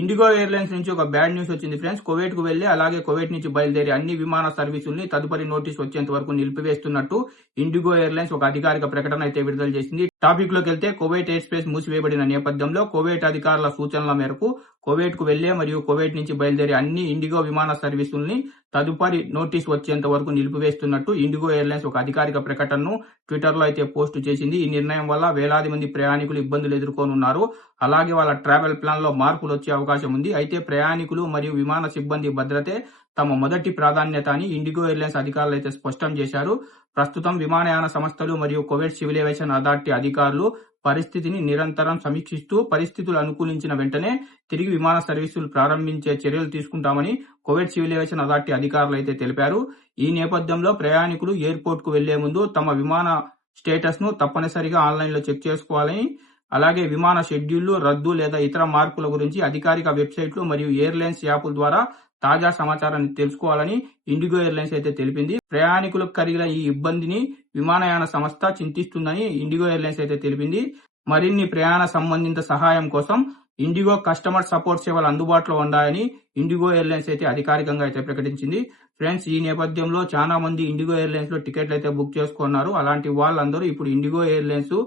IndiGo airlines నుంచి ఒక bad news వచ్చింది ఫ్రెండ్స్. కువైట్ కు వెళ్లి అలాగే కువైట్ నుంచి బయలుదేరి అన్ని విమాన సర్వీసుల్ని తదుపరి నోటీస్ వచ్చేంత వరకు నిలిపివేస్తున్నట్టు ఇండిగో ఎయిర్లైన్స్ ఒక అధికారిక ప్రకటన అయితే విడుదల చేసింది. టాపిక్ లోకి వెళ్తే కువైట్ ఎయిర్ స్పేస్ మూసివేయబడిన నేపథ్యంలో కువైట్ అధికారుల సూచనల మేరకు కువైట్ కు వెళ్లే మరియు కువైట్ నుంచి బయలుదేరి అన్ని ఇండిగో విమాన సర్వీసుల్ని తదుపరి నోటీస్ వచ్చేంత వరకు నిలిపివేస్తున్నట్టు ఇండిగో ఎయిర్లైన్స్ ఒక అధికారిక ప్రకటనను ట్విట్టర్ లో అయితే పోస్టు చేసింది. ఈ నిర్ణయం వల్ల వేలాది మంది ప్రయాణికులు ఇబ్బందులు ఎదుర్కొనున్నారు. అలాగే వాళ్ళ ట్రావెల్ ప్లాన్ లో మార్పులు వచ్చే అవకాశం ఉంది. అయితే ప్రయాణికులు మరియు విమాన సిబ్బంది భద్రతే తమ మొదటి ప్రాధాన్యత అని ఇండిగో ఎయిర్లైన్స్ అధికారులు అయితే స్పష్టం చేశారు. ప్రస్తుతం విమానయాన సంస్థలు మరియు కువైట్ సివిల్ ఏవియేషన్ అథారిటీ అధికారులు పరిస్థితిని నిరంతరం సమీక్షిస్తూ పరిస్థితులు అనుకూలించిన వెంటనే తిరిగి విమాన సర్వీసులు ప్రారంభించే చర్యలు తీసుకుంటామని కువైట్ సివిల్ ఏవియేషన్ అథారిటీ అధికారులు అయితే తెలిపారు. ఈ నేపథ్యంలో ప్రయాణికులు ఎయిర్పోర్ట్ కు వెళ్లే ముందు తమ విమాన స్టేటస్ ను తప్పనిసరిగా ఆన్లైన్ లో చెక్ చేసుకోవాలని, అలాగే విమాన షెడ్యూళ్లు రద్దు లేదా ఇతర మార్పుల గురించి అధికారిక వెబ్సైట్లు మరియు ఎయిర్లైన్స్ యాప్ల ద్వారా తాజా సమాచారాన్ని తెలుసుకోవాలని ఇండిగో ఎయిర్లైన్స్ అయితే తెలిపింది. ప్రయాణికులకు కలిగిన ఈ ఇబ్బందిని విమానయాన సంస్థ చింతిస్తుందని ఇండిగో ఎయిర్లైన్స్ అయితే తెలిపింది. మరిన్ని ప్రయాణ సంబంధిత సహాయం కోసం ఇండిగో కస్టమర్ సపోర్ట్ సేవలు అందుబాటులో ఉన్నాయని ఇండిగో ఎయిర్లైన్స్ అయితే అధికారికంగా అయితే ప్రకటించింది. ఫ్రెండ్స్, ఈ నేపథ్యంలో చాలా మంది ఇండిగో ఎయిర్లైన్స్ లో టికెట్లు అయితే బుక్ చేసుకున్నారు. అలాంటి వాళ్ళందరూ ఇప్పుడు ఇండిగో ఎయిర్లైన్స్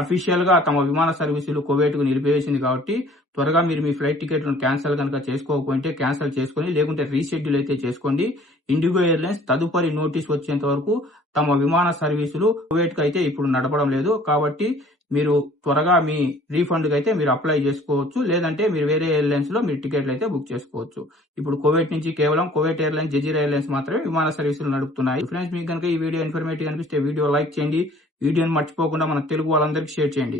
అఫీషియల్ గా తమ విమాన సర్వీసులు కువైట్ కు నిలిపివేసింది కాబట్టి త్వరగా మీరు మీ ఫ్లైట్ టికెట్లను క్యాన్సిల్ కనుక చేసుకోకపోతే క్యాన్సిల్ చేసుకుని లేకుంటే రీషెడ్యూల్ అయితే చేసుకోండి. ఇండిగో ఎయిర్లైన్స్ తదుపరి నోటీస్ వచ్చేంత వరకు తమ విమాన సర్వీసులు కువైట్ కు అయితే ఇప్పుడు నడపడం లేదు. కాబట్టి మీరు త్వరగా మీ రీఫండ్ కి అయితే మీరు అప్లై చేసుకోవచ్చు. లేదంటే మీరు వేరే ఎయిర్లైన్స్ లో మీరు టికెట్లు అయితే బుక్ చేసుకోవచ్చు. ఇప్పుడు కువైట్ నుంచి కేవలం కువైట్ ఎయిర్లైన్స్, జజీరా ఎయిర్లైన్స్ మాత్రమే విమాన సర్వీసులు నడుపుతున్నాయి. ఫ్రెండ్స్, మీకు కనుక ఈ వీడియో ఇన్ఫర్మేటివ్ అనిపిస్తే వీడియో లైక్ చేయండి. వీడియోని మర్చిపోకుండా మన తెలుగు వాళ్ళందరికీ షేర్ చేయండి.